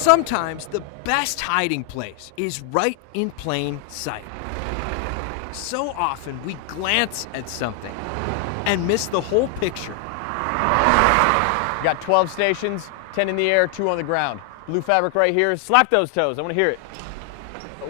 Sometimes the best hiding place is right in plain sight. So often we glance at something and miss the whole picture. We got 12 stations, 10 in the air, 2 on the ground. Blue fabric right here. Slap those toes. I want to hear it.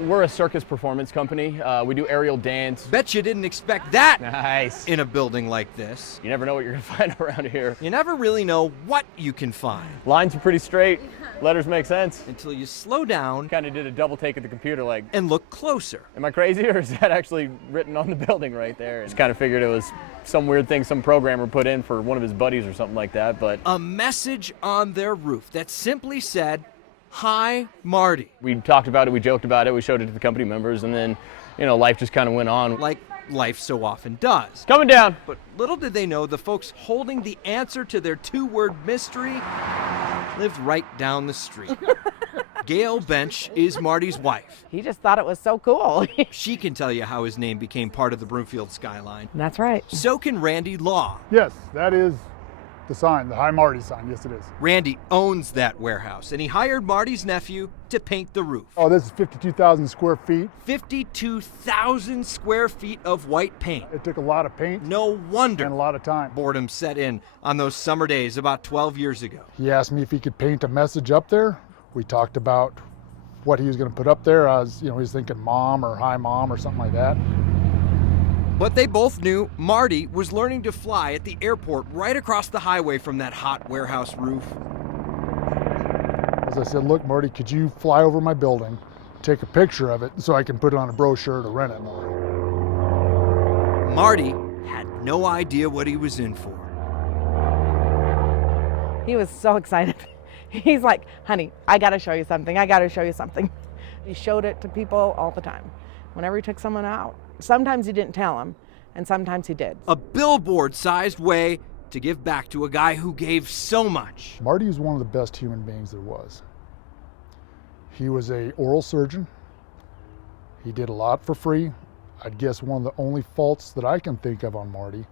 We're a circus performance company. We do aerial dance. Bet you didn't expect that Nice. in a building like this. You never know what you're going to find around here. You never really know what you can find Lines are pretty straight. Letters make sense. until you slow down Kind of did a double take at the computer like, and look closer. am I crazy or is that actually written on the building right there? Just kind of figured it was some weird thing some programmer put in for one of his buddies or something like that, but A message on their roof that simply said, "Hi, Marty." we talked about it, we joked about it, we showed it to the company members, and then, life just kind of went on. Like life so often does. Coming down. But little did they know the folks holding the answer to their two-word mystery lived right down the street. Gail Bench is Marty's wife. He just thought it was so cool. She can tell you how his name became part of the Broomfield skyline. That's right. So can Randy Law. Yes, that is the sign, the Hi Marty sign. Yes, it is. Randy owns that warehouse, and he hired Marty's nephew to paint the roof. Oh, this is 52,000 square feet. 52,000 square feet of white paint. It took a lot of paint No wonder and a lot of time. boredom set in on those summer days about 12 years ago. He asked me if he could paint a message up there. We talked about what he was going to put up there. He was thinking mom or hi mom or something like that. But they both knew Marty was learning to fly at the airport right across the highway from that hot warehouse roof. As I said, look, Marty, could you fly over my building, take a picture of it so I can put it on a brochure to rent it? Marty had no idea what he was in for. He was so excited. He's like, honey, I got to show you something. I got to show you something. He showed it to people all the time. Whenever he took someone out, sometimes he didn't tell them, and sometimes he did. A billboard-sized way to give back to a guy who gave so much. Marty was one of the best human beings there was. He was an oral surgeon. He did a lot for free. I'd guess one of the only faults that I can think of on Marty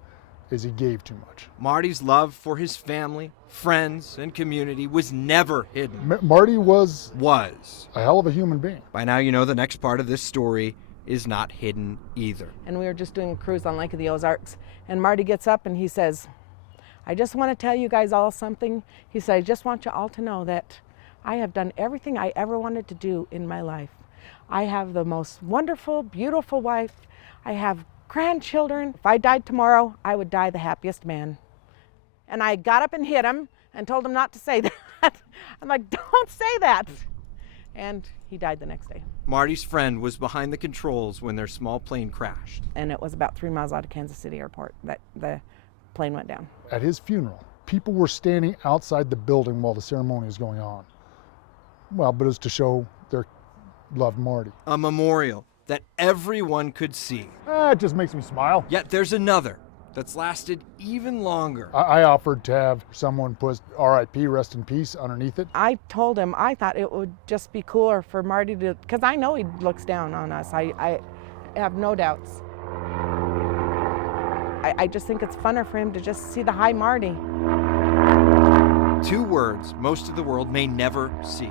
is he gave too much. Marty's love for his family, friends, and community was never hidden. Marty was Was. a hell of a human being. By now you know the next part of this story is not hidden either. And we were just doing a cruise on Lake of the Ozarks, and Marty gets up and he says, I just want to tell you guys all something. He said, I just want you all to know that I have done everything I ever wanted to do in my life. I have the most wonderful, beautiful wife. I have grandchildren. If I died tomorrow, I would die the happiest man. And I got up and hit him and told him not to say that. I'm like, don't say that. And he died the next day. Marty's friend was behind the controls when their small plane crashed. And it was about 3 miles out of Kansas City Airport that the plane went down. At his funeral, people were standing outside the building while the ceremony was going on. Well, but it was to show their loved Marty. A memorial that everyone could see. It just makes me smile. Yet there's another that's lasted even longer. I offered to have someone put R.I.P., rest in peace, underneath it. I told him I thought it would just be cooler for Marty to, because I know he looks down on us. I have no doubts. I just think it's funner for him to just see the hi Marty. 2 words most of the world may never see.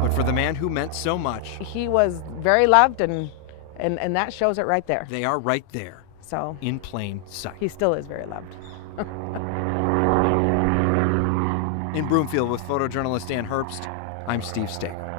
But for the man who meant so much, He was very loved, and that shows it right there. they are right there So in plain sight. he still is very loved. In Broomfield with photojournalist Dan Herbst, I'm Steve Steger.